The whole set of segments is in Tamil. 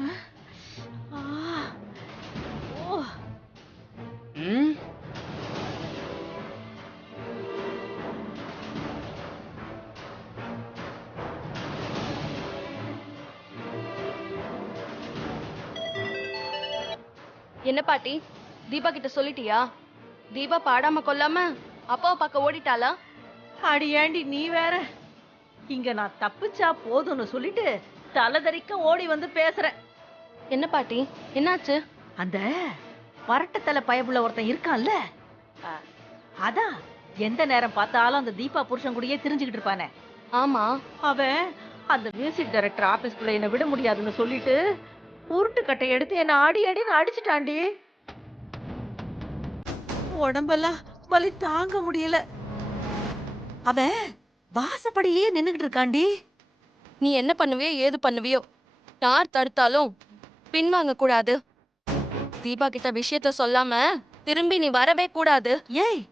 ஆ, ஓ, ம். என்ன பாட்டி, தீபா கிட்ட சொல்லிட்டியா? தீபா பாடாம கொல்லாம அப்பாவை பார்க்க ஓடிட்டாளா? அடி ஏண்டி நீ வேற. இங்க நான் தப்பிச்சா போதும்னு சொல்லிட்டு தலதறிக்க ஓடி வந்து பேசுறேன். என்ன பாட்டி, என்னாச்சு? அந்த பரட்டத்தலை பயப்புள்ள ஒருத்தன் இருக்கான்ல, அ, அதான் எந்த நேரம் பார்த்தாலும் அந்த தீபா புருஷன் கூடயே திரிஞ்சுக்கிட்டு இருப்பானே, ஆமா. அவன் அந்த மியூசிக் டைரக்டர் ஆபீஸ்க்குள்ள என்ன விட முடியாதுன்னு சொல்லிட்டு உருட்டு கட்டை எடுத்து என்ன ஆடி அடின்னு அடிச்சுட்டான்டி. உடம்பெல்லாம் வலி தாங்க முடியல. அவன் வாசப்படியே நின்னுகிட்டு இருக்கான்டி. நீ என்ன பண்ணுவியோ ஏது பண்ணுவியோ, யார் தடுத்தாலும் பின்வாங்க கூடாது. தீபா கிட்ட விஷயத்த சொல்லாம திரும்பி நீ வரவே கூடாது. ஏய்,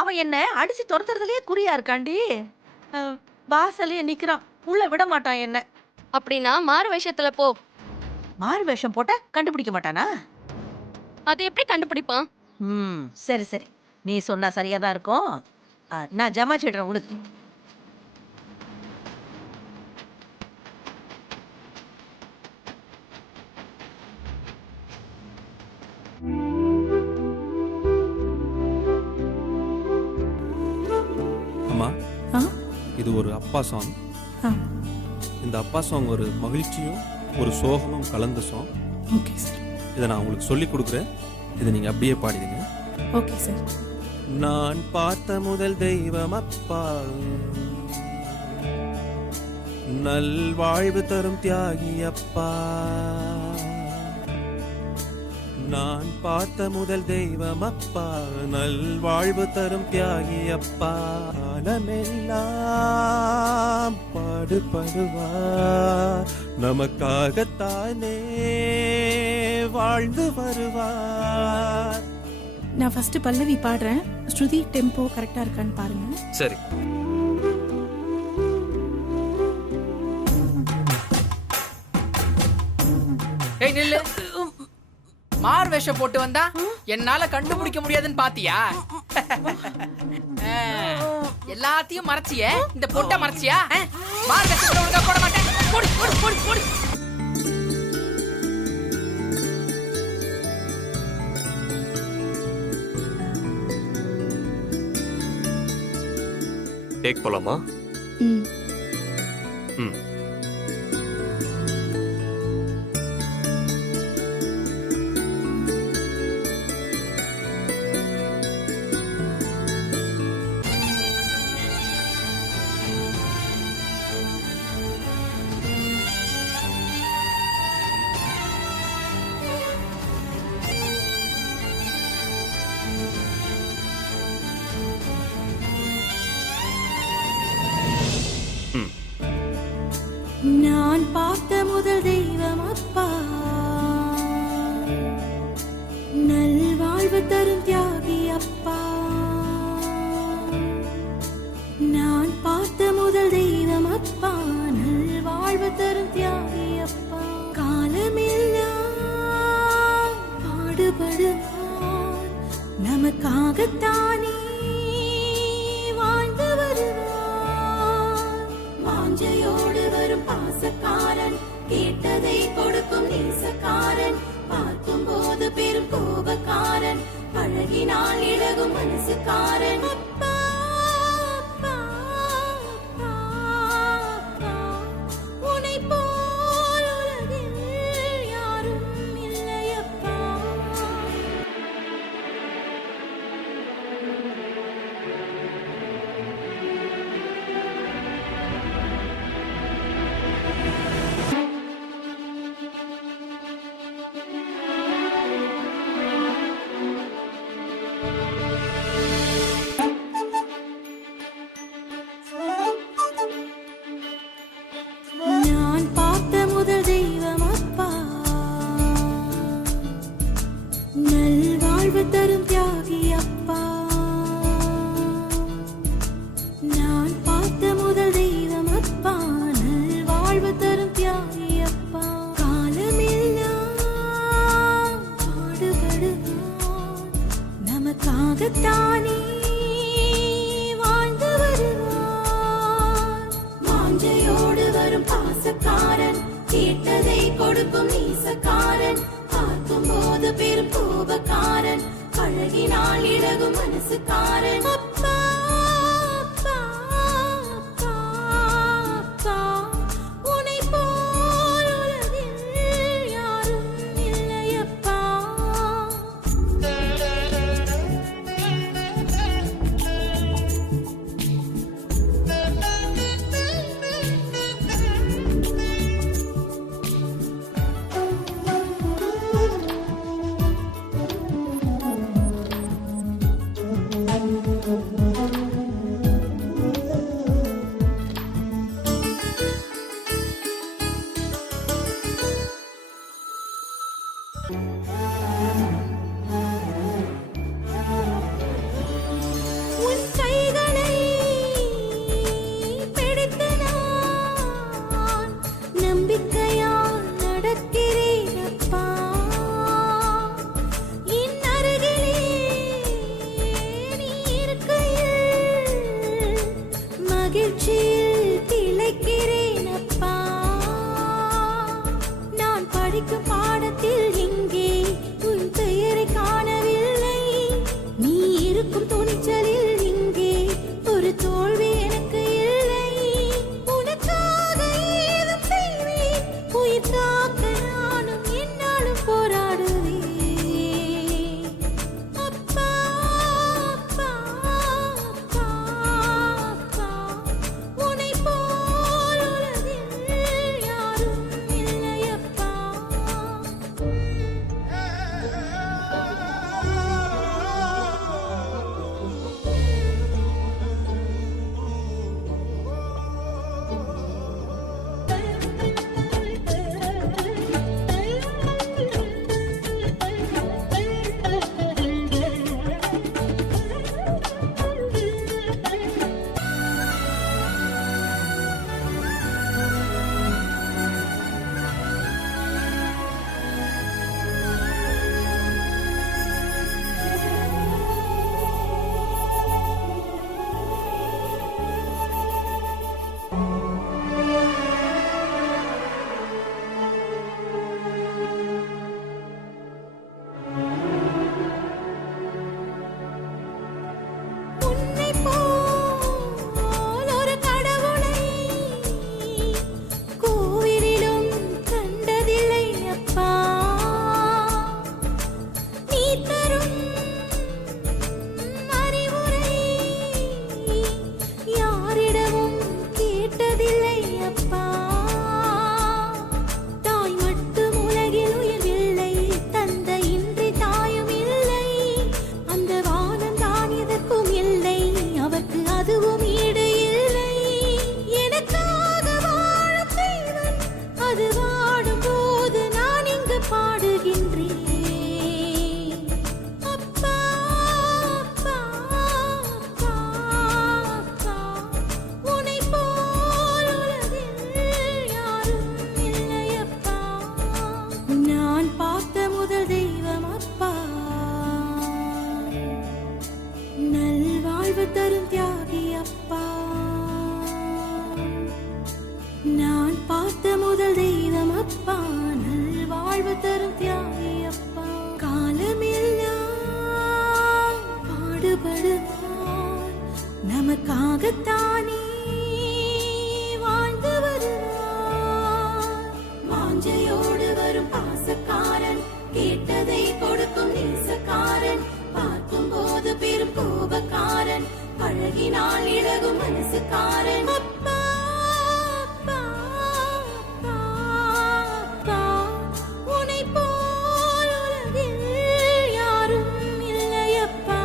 அவன் என்ன அடிச்சு துரத்துறதுலயே குறியா இருக்கான்டி. வாசலையே நிக்கிறான், உள்ள விட மாட்டான் என்ன. அப்படின்னா மாறு விஷயத்துல போ. மாறு வேஷம் போட்ட கண்டுபிடிக்க மாட்டானா? அதை எப்படி கண்டுபிடிப்பான்? சரி சரி, நீ சொன்னா சரியாதான் இருக்கும். நான் ஜமாச்சிடுறேன் உனக்கு. அம்மா, ஆ இது ஒரு அப்பா சாங். ஆ இந்த அப்பா சாங் ஒரு மகிழ்ச்சியும் ஒரு சோகமும் கலந்த சாங். Okay sir. இதை நான் உங்களுக்கு சொல்லி கொடுக்குறேன், இதை நீங்கள் அப்படியே பாடிடுங்க. Okay sir. நான் பார்த்த முதல் தெய்வம் அப்பா, நல்வாழ்வு தரும் தியாகி அப்பா. நான் பார்த்த முதல் தெய்வம் அப்பா, நல்வாழ்வு தரும் தியாகி அப்பா. காலமெல்லாம் பாடுபடுவார், நமக்காகத்தானே வாழ்ந்து வருவார். நான் ஃபர்ஸ்ட் பல்லவி பாடுறேன், ஸ்ருதி டெம்போ கரெக்டா இருக்கான்னு பாருங்க. சரி. ஏய் நில்லு. மார் வேஷம் போட்டு வந்தா என்னால கண்டுபிடிக்க முடியாதுன்னு பாத்தியா? எல்லாத்தையும் மறைச்சியே, இந்த பொட்டை மறைச்சியா? மார் வேஷம் ஒழுங்கா போட மாட்டேன். போடு போடு போடு போடு. டேக் போலாமா? ம் ம். நான் பார்த்த முதல் தெய்வம் அப்பா, நல்வாழ்வு தரும் தியாகி அப்பா. நான் பார்த்த முதல் தெய்வம் அப்பா, நல்வாழ்வு தரும் தியாகி அப்பா. காலமெல்லாம் பாடுபடுவார், நமக்காகத்தானே வாழ்ந்து வருவார். வாஞ்சையோடு வரும் பாசக்காரன், கேட்டதை கொடுக்கும் நேசக்காரன், பார்க்கும் போது பெரும் கோபக்காரன், பழகினால் இழகும் மனசுக்காரன். அப்பா, அப்பா, அப்பா, அப்பா, உன்னைப் போல் உலகில் யாரும் இல்லையப்பா. கொடுக்கும் நீசக்காரன், பார்க்கும் போது பெரும் கோபக்காரன், பழகினால் இழகும் மனசுக்காரன். அப்பா அப்பா அப்பா அப்பா, உன்னை போல் உலகில் யாரும் இல்லையப்பா. உன் கைகளை பிடித்து நான் நம்பிக்கையால் நடக்கிறேன் அப்பா. என் அருகிலே நீ இருக்கையில் மகிழ்ச்சியில் திளைக்கிறேன் அப்பா. நான் படிக்கும் பாடத்தில் எங்கே உன் பெயரை காணவில்லை. நீ இருக்கும் துணிச்சலில் இங்கே ஒரு தோல்வி எனக்கு இல்லை. உனக்காக ஏதும் செய்வேன், உயிர் காக்க நானும் என்னாலும் போராடுவேன். அப்பா அப்பா அப்பா அப்பா, உன்னை போல் உலகில் யாரும் இல்லையப்பா. உன்னை போல் ஒரு கடவுளை கோவிலிலும் கண்டதில்லை அப்பா. நீ தரும் அறிவுரை யாரிடமும் கேட்டதில்லை அப்பா. தாய் மட்டும் உலகில் உயர்வில்லை, தந்தை இன்றி தாயும் இல்லை. அந்த வானம் தான் எதற்கும் இல்லை, அவர்க்கு அதுவும் ஈடு இல்லை. எனக்காக வாழும் தேவன், அது வாடும் போது நான் இங்கு பாடுகின்றேன். அப்பா அப்பா அப்பா அப்பா, உன்னை போல் உலகில் யாரும் இல்லையப்பா. நான் பார்த்த முதல் தெய்வம் அப்பா, நல்வாழ்வு தரும் தியாகி அப்பா. நான் பார்த்த முதல் தெய்வம் அப்பா, நல்வாழ்வு தரும் தியாகி அப்பா. காலமெல்லாம் பாடுபடுவார், நமக்காகத்தானே வாழ்ந்து வருவார். வாஞ்சையோடு வரும் பாசக்காரன், கேட்டதை கொடுக்கும் நேசக்காரன், பார்க்கும் போது பெரும் கோபக்காரன், பழகினால் இழகும் மனசுக்காரன். அப்பா அப்பா அப்பா அப்பா, உன்னை போல் உலகில் யாரும் இல்லையப்பா.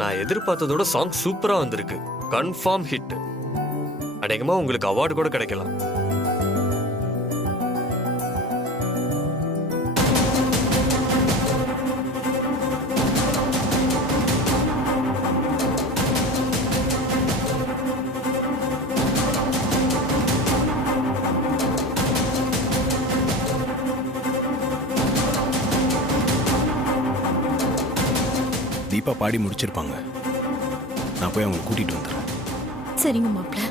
நான் எதிர்பார்த்ததோட சாங் சூப்பரா வந்திருக்கு. Confirm hit. அநேகமா உங்களுக்கு அவார்டு கூட கிடைக்கலாம். தீபா பாடி முடிச்சிருப்பாங்க. நான் போய் அவங்களை கூட்டிட்டு வந்துடுறேன். சரிங்க மாப்பிள்ள.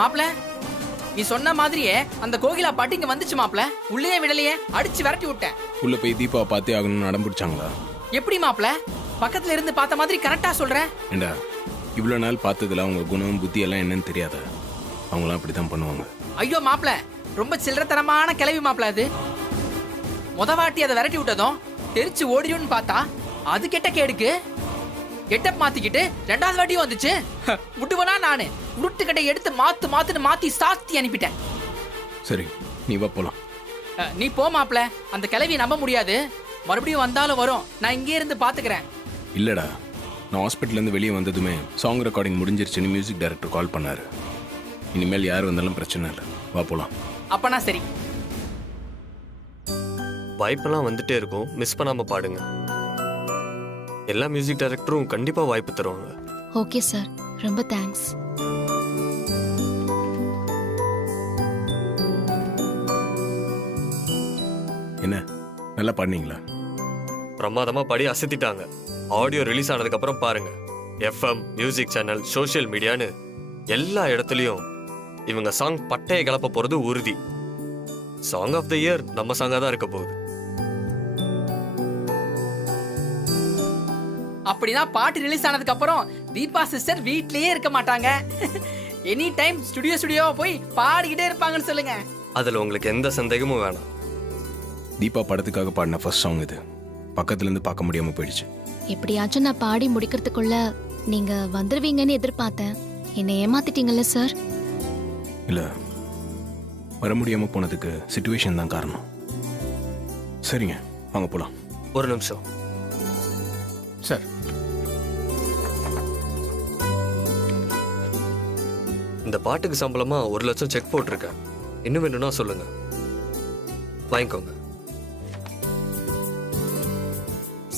மாப்ள, நீ சொன்ன மாதிரியே அந்த கோகிலா பாட்டு இங்க வந்துச்சு மாப்ள. உள்ளே விடலையே, அடிச்சு விரட்டி விட்டேன். உள்ள போய் தீபாவை பார்த்தே ஆகணும்னு அடம் பிடிச்சாங்களா? எப்படி மாப்ள பக்கத்துல இருந்து பார்த்த மாதிரி கரெக்டா சொல்ற? ஏண்டா, இவ்வளோ நாள் பார்த்ததுல அவங்க குணம் புத்தி எல்லாம் என்னன்னு தெரியாத? அவங்களாம் அப்படிதான் பண்ணுவாங்க. ஐயோ மாப்ள, ரொம்ப சில்லறத்தனமான கிளவி மாப்ள அது. வாட்டி அதை விரட்டி விட்டதும் தெரிச்சு ஓடிடும்னு பார்த்தா அது கெட்ட கேடுக்கு கெட்டப் மாத்திக்கிட்டு ரெண்டாவது வாட்டியும் வந்துச்சு. விட்டுவனா நானு உருட்டுக்கட்டை எடுத்து மாத்துன்னு மாத்தி சாத்தி அனுப்பிட்டேன். சரி, நீ வா போலாம். நீ போ மாப்ள, அந்த கிளவியை நம்ப முடியாது. மறுபடியும் வந்தாலும் வரும். நான் இங்கே இருந்து பாத்துக்கிறேன். இல்லடா, நான் ஹாஸ்பிட்டல்லேருந்து வெளியே வந்ததுமே சாங் ரெக்கார்டிங் முடிஞ்சிருச்சுன்னு மியூசிக் டைரக்டர் கால் பண்ணாரு. இனிமேல் யார் வந்தாலும் பிரச்சனை இல்லை. வா போலாம். அப்பனா சரி. வாய்ப்பெல்லாம் வந்துட்டே இருக்கும், மிஸ் பண்ணாம பாடுங்க. எல்லா மியூசிக் டைரக்டரும் கண்டிப்பா வாய்ப்பு தருவாங்க. ஓகே சார், ரொம்ப தேங்க்ஸ். என்ன, நல்லா பாடினீங்களா? பிரமாதமா பாடி அசத்திட்டாங்க. ஆடியோ ரிலீஸ் ஆனதுக்கு அப்புறம் பாருங்க, எஃப்எம், மியூசிக் சேனல், சோஷியல் மீடியான்னு எல்லா இடத்துலயும் இவங்க சாங் பட்டையை கிளப்ப போறது உறுதி. சாங் ஆஃப் த இயர் நம்ம சாங்கா தான் இருக்க போகுது. அப்படின்னா பாட்டு ரிலீஸ் ஆனதுக்கு அப்புறம் தீபா சிஸ்டர் வீட்லயே இருக்க மாட்டாங்க. எனி டைம் ஸ்டுடியோ போய் பாடிக்கிட்டே இருப்பாங்கன்னு சொல்லுங்க. அதுல உங்களுக்கு எந்த சந்தேகமும் வேணாம். தீபா படத்துக்காக பாடின ஃபர்ஸ்ட் சாங் இது. பக்கத்துல இருந்து பார்க்க முடியாம போயிடுச்சு. எப்படியாச்சும் நான் பாடி முடிக்கிறதுக்குள்ள நீங்க வந்துருவீங்கன்னு எதிர்பார்த்தேன். என்னை ஏமாத்திட்டீங்கல்ல சார்? இல்ல, வர முடியாம போனதுக்கு சிச்சுவேஷன் தான் காரணம். சரிங்க, வாங்க போலாம். ஒரு நிமிஷம் சார். இந்த பாட்டுக்கு சம்பளமா 1 லட்சம் செக் போட்டிருக்கேன். இன்னும் வேணும்னா சொல்லுங்க, வாங்கிக்கோங்க.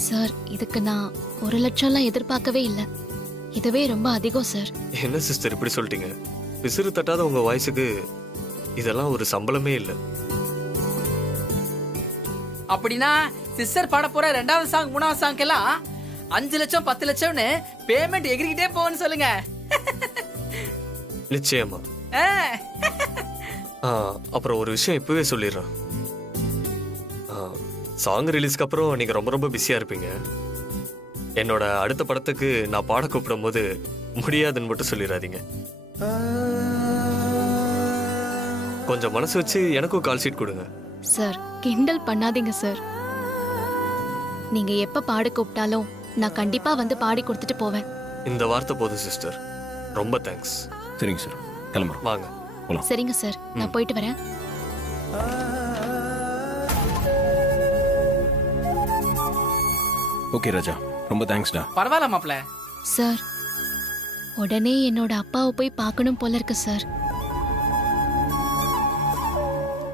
சார், இதுக்கு நான் 1 லட்சம்லாம் எதிர்பார்க்கவே இல்லை. இதுவே ரொம்ப அதிகம் சார். என்ன சிஸ்டர் இப்படி சொல்லிட்டீங்க? பிசிறு தட்டாத உங்க வாய்ஸுக்கு இதெல்லாம் ஒரு சம்பளமே இல்லை. அப்படின்னா சிஸ்டர் பாட போற 2வது சாங் 3வது சாங் எல்லாம் 5 லட்சம் 10 லட்சம்னு பேமெண்ட் எகிரிக்கிட்டே போன்னு சொல்லுங்க. நிச்சயமா. அப்புறம் ஒரு விஷயம் இப்பவே சொல்லிடுறேன். சாங் ரிலீஸ்க்கு அப்புறம் நீங்க ரொம்ப ரொம்ப பிஸியா இருப்பீங்க. என்னோட அடுத்த படத்துக்கு நான் பாட கூப்பிடும் போது முடியாதுன்னு மட்டும் சொல்லிடாதீங்க. கொஞ்சம் மனசு வச்சு எனக்கும் கால் ஷீட் கொடுங்க. சார், கிண்டல் பண்ணாதீங்க சார். நீங்க எப்ப பாட கூப்பிட்டாலும் நான் கண்டிப்பா வந்து பாடி கொடுத்துட்டு போவேன். இந்த வார்த்தை போதும் சிஸ்டர். ரொம்ப தேங்க்ஸ். சரிங்க சார், கிளம்புறோம். வாங்க போலாம். சரிங்க சார், நான் போயிட்டு வரேன். ஓகே ராஜா, ரொம்ப தேங்க்ஸ்டா. பரவாயில்ல மாப்ள. சார், உடனே என்னோட அப்பாவை போய் பார்க்கணும் போல இருக்கு சார்.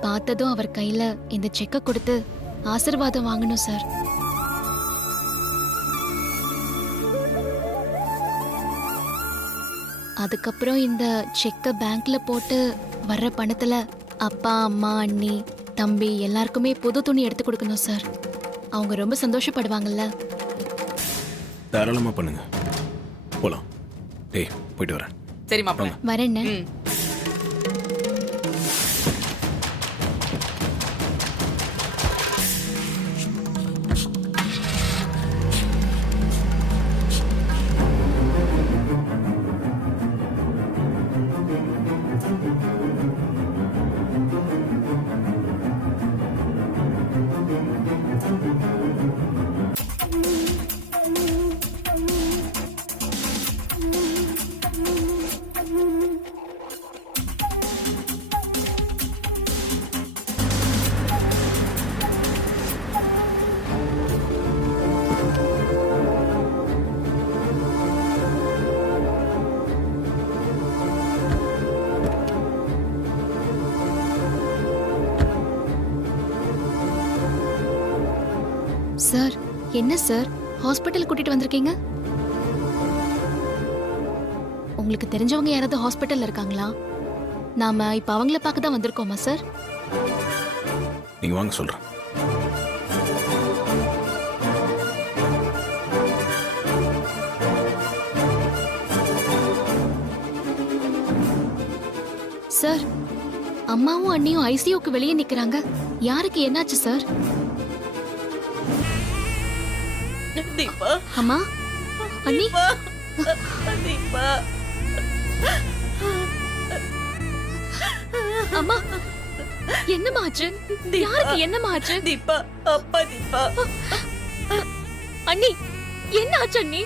பார்த்ததும் அவர் கையில இந்த செக்கை கொடுத்து ஆசீர்வாதம் வாங்கணும் சார். அதுக்கப்புறம் இந்த செக்கை பேங்க்ல போட்டு வர்ற பணத்துல அப்பா, அம்மா, அண்ணி, தம்பி எல்லாருக்குமே புது துணி எடுத்து கொடுக்கணும் சார். அவங்க ரொம்ப சந்தோஷப்படுவாங்கல்ல. தாராளமா பண்ணுங்க. போலாம். டேய், போயிட்டு வரேன். சரி மாப்ள. வரேன்னு. சார், என்ன சார் ஹாஸ்பிட்டல் கூட்டிட்டு வந்திருக்கீங்க? உங்களுக்கு தெரிஞ்சவங்க யாராவது ஹாஸ்பிட்டல்ல இருக்காங்களா? நாம இப்ப அவங்கள பார்க்க தான் வந்திருக்கோமா சார்? நீங்க வாங்க சொல்றேன். சார், அம்மாவும் அண்ணியும் ஐசியூக்கு வெளியே நிக்கிறாங்க. யாருக்கு என்னாச்சு சார்? தீபா, அம்மா, அண்ணி, தீபா, அம்மா, என்னம்மா ஆச்சு? யாருக்கு என்னம்மா ஆச்சு? தீபா, அப்பா தீபா. அண்ணி, என்ன ஆச்சு அண்ணி?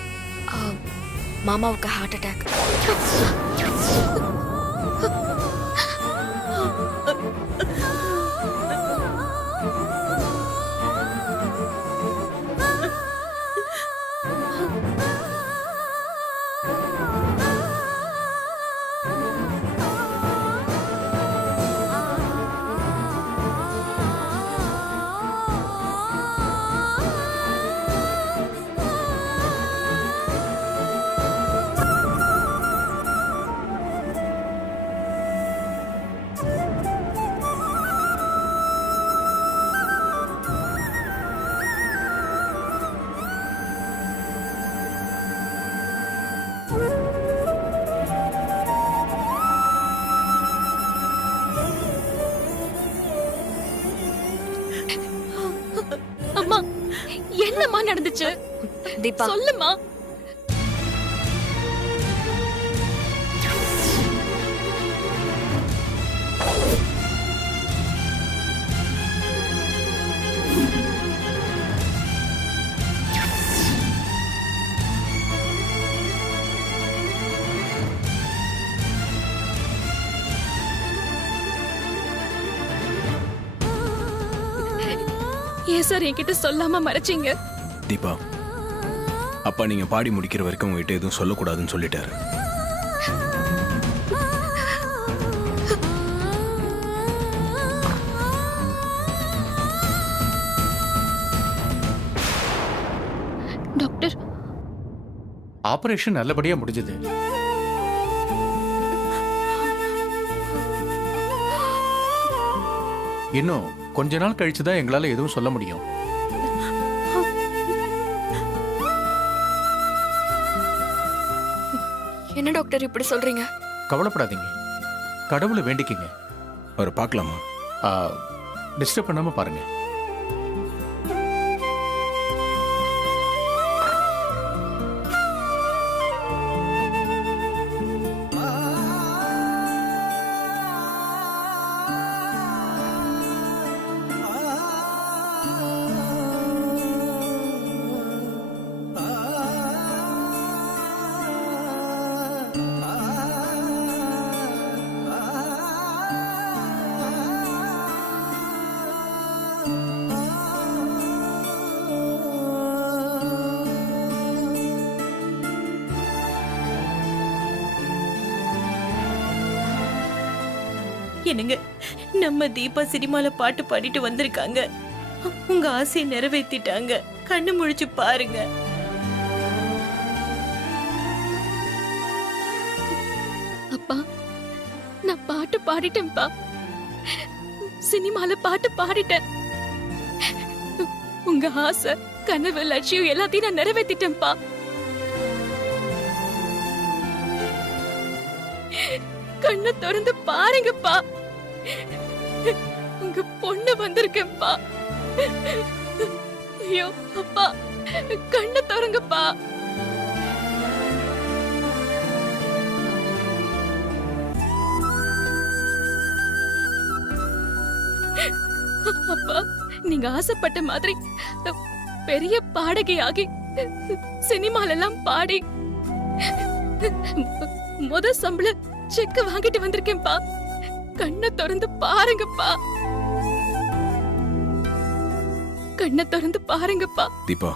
மாமாவுக்கு ஹார்ட் அட்டாக். அம்மா, என்னம்மா நடந்துச்சு? தீபா, சொல்லுமா. ஏன் சார் என்கிட்ட சொல்லாம மறைச்சீங்க? தீபா, அப்பா நீங்க பாடி முடிக்கிற வரைக்கும் உங்ககிட்ட எதுவும் சொல்லக்கூடாதுன்னு சொல்லிட்டாரு. டாக்டர், ஆபரேஷன் நல்லபடியா முடிஞ்சது. இன்னும் கொஞ்ச நாள் கழிச்சு தான் எங்களால எதுவும் சொல்ல முடியும். என்ன டாக்டர் இப்படி சொல்றீங்க? கவலைப்படாதீங்க, கடவுளை வேண்டிக்கிங்க. அவரை பார்க்கலாமா? டிஸ்டர்ப் பண்ணாம பாருங்க. என்னங்க, நம்ம தீபா சினிமால பாட்டு பாடிட்டு வந்திருக்காங்க. உங்க ஆசையை நிறைவேத்திட்டாங்க. கண்ணு முழிச்சு பாருங்க. அப்பா, நான் பாட்டு பாடிட்டேன்ப்பா. சினிமால பாட்டு பாடிட்டேன். உங்க ஆசை, கனவு, லட்சியம் எல்லாத்தையும் நான் நிறைவேத்திட்டேன்ப்பா. கண்ணை திறந்து பாருங்கப்பா, உங்க பொண்ணு வந்திருக்கேன்ப்பா. ஐயோ அப்பா, கண்ணை திறங்கப்பா. அப்பா, நீங்க ஆசைப்பட்ட மாதிரி பெரிய பாடகியாகி சினிமாலெல்லாம் பாடி முத சம்பள செக் வாங்கிட்டு வந்திருக்கேன்ப்பா. கண்ணை திறந்து பாருங்கப்பா, கண்ணை திறந்து பாருங்கப்பா. தீபா,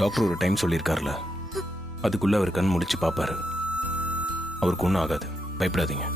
டாக்டர் ஒரு டைம் சொல்லியிருக்காருல, அதுக்குள்ள அவர் கண் முடிச்சு பாப்பாரு. அவருக்கு ஒன்றும் ஆகாது, பயப்படாதீங்க.